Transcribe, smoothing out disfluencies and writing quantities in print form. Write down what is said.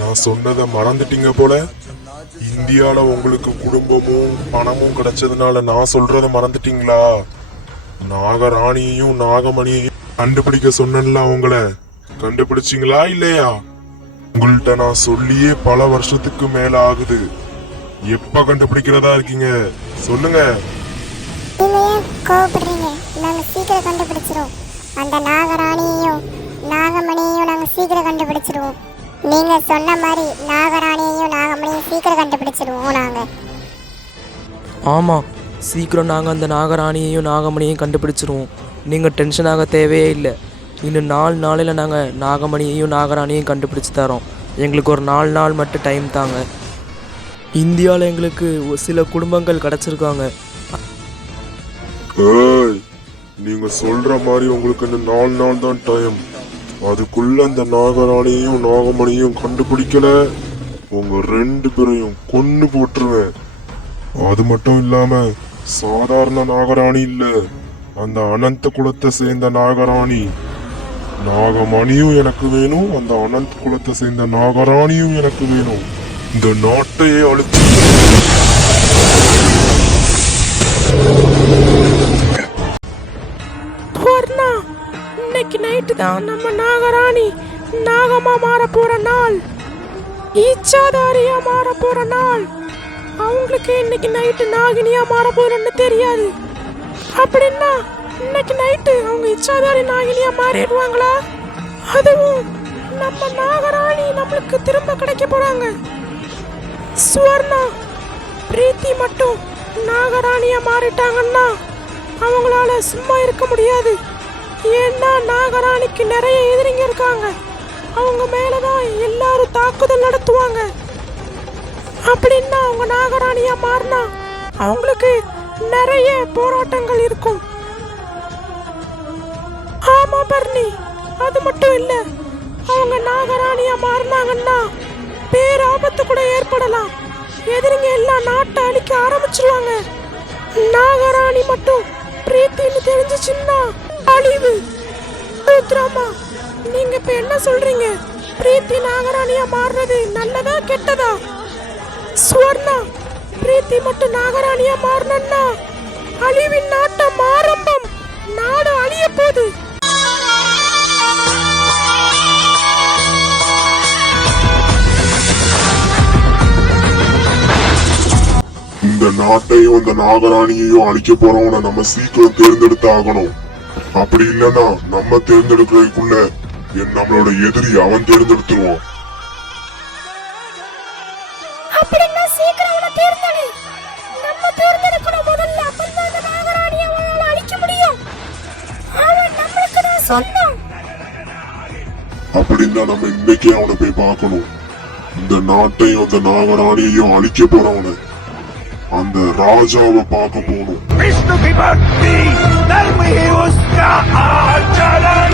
நான் சொன்னதை மறந்துட்டீங்க போல. இந்தியால உங்களுக்கு குடும்பமும் பணமும் கிடைச்சதுனால நான் சொல்றத மறந்துட்டீங்களா? நாகராணியையும் நாகமணியையும் கண்டுபிடிக்க சொன்னேன்ல, அவங்கள கண்டுபிடிச்சிங்களா இல்லையா? உங்கள்கிட்ட நான் சொல்லியே பல வருஷத்துக்கு மேல ஆகுது. எப்ப கண்டுபிடிக்கிறதா இருக்கீங்க சொல்லுங்க. நீங்க ஏன் கோவப்படுறீங்க? நாங்க சீக்கிரம் கண்டுபிடிச்சிருவோம். அந்த நாகராணியையும் நாகமணியையும் நாங்க சீக்கிரம் கண்டுபிடிச்சிருவோம். நீங்க சொன்ன மாதிரி நாகராணியையும் நாகமணியையும் சீக்கிரம் கண்டுபிடிச்சிருவோம் நாங்க. ஆமாம், சீக்கிரம் நாங்கள் அந்த நாகராணியையும் நாகமணியையும் கண்டுபிடிச்சிருவோம். நீங்கள் டென்ஷன் ஆக தேவையே இல்லை. இன்னும் 4 நாளையில் நாங்கள் நாகமணியையும் நாகராணியையும் கண்டுபிடிச்சி தரோம். எங்களுக்கு ஒரு 4 நாள் மட்டும் டைம் தாங்க. இந்தியாவில் எங்களுக்கு சில குடும்பங்கள் கிடச்சிருக்காங்க. நீங்க சொல்ற மாதிரி உங்களுக்கு இந்த 4 நாள் தான் டைம். அதுக்குள்ள அந்த நாகராணியையும் நாகமணியும் கண்டுபிடிக்கல, உங்க 2 பேரையும் கொன்னு போட்டுருவேன். அது மட்டும் இல்லாம சாதாரண நாகராணி இல்ல, அந்த அனந்த குலத்தை சேர்ந்த நாகராணி. நாகமணியும் எனக்கு வேணும், அந்த அனந்த குலத்தை சேர்ந்த நாகராணியும் எனக்கு வேணும். இந்த நாட்டையே அழுத்தி இன்னைக்கு நைட்டு தான் நம்ம நாகராணி நாகமா மாற போற நாள், ஈச்சாதாரியா மாற போற நாள். அவங்களுக்கு இன்னைக்கு நைட்டு நாகினியா மாற போறன்னு தெரியாது. அப்படின்னா இன்னைக்கு நைட்டு அவங்க இச்சாதாரி நாகினியா மாறிடுவாங்களா? அதுவும் நம்ம நாகராணி நம்மளுக்கு திரும்ப கிடைக்க போறாங்க. சுவர்ணா பிரீத்தி மட்டும் நாகராணியா மாறிட்டாங்கன்னா அவங்களால சும்மா இருக்க முடியாது. ஏன்னா நாகராணிக்கு நிறைய எதிரிங்க இருக்காங்க. அவங்க மேலதான் எல்லாரும் தாக்குதல் நடத்துவாங்க. அப்படின்னா அவங்க நாகராணியா மாறினா அவங்களுக்கு நிறைய போராட்டங்கள் இருக்கும். ஆமா பர்ணி, அது மட்டும் இல்ல, அவங்க நாகராணியா மாறினாங்கன்னா பேராபத்து கூட ஏற்படலாம். எதிரிங்க எல்லாம் நாட்டை அழிக்க ஆரம்பிச்சிருவாங்க. நாகராணி மட்டும் பிரீத்தின்னு தெரிஞ்சிச்சுன்னா அழிவு. ருத்ராமா, நீங்க இப்ப என்ன சொல்றீங்க? பிரீத்தி நாகராணியா மாறுறது நல்லதா கெட்டதா? சுவர்ணா, பிரீத்தி மட்டும் நாகராணியா மாறினா அழிவின் நாட்டம் ஆரம்பம். நாடு அழிய போகுது. இந்த நாட்டையும் இந்த நாகராணியையும் அழிக்க போறவனை நம்ம சீக்கிரம் தேர்ந்தெடுத்து ஆகணும். அப்படி இல்லைன்னா நம்ம தேர்ந்தெடுக்கிறதுக்குள்ள நம்மளோட எதிரி அவன் தேர்ந்தெடுத்துருவான். அப்படின்னா சீக்கிரம் அவனை தேர்ந்தெடு. நம்ம தேர்ந்தெடுக்கணும் முதல்ல. அப்பதான் அந்த நாகராணியை அவனால அழிக்க முடியும். அவன் நம்மளுக்கு தான் சொந்தம். அப்படின்னா நம்ம இன்னைக்கே அவனை போய் பார்க்கணும். இந்த நாட்டையும் அந்த நாகராணியையும் அழிக்க போறவனை, அந்த ராஜாவை பார்க்க போகணும். विष्णु की भक्ति धर्म ही उसका आचरण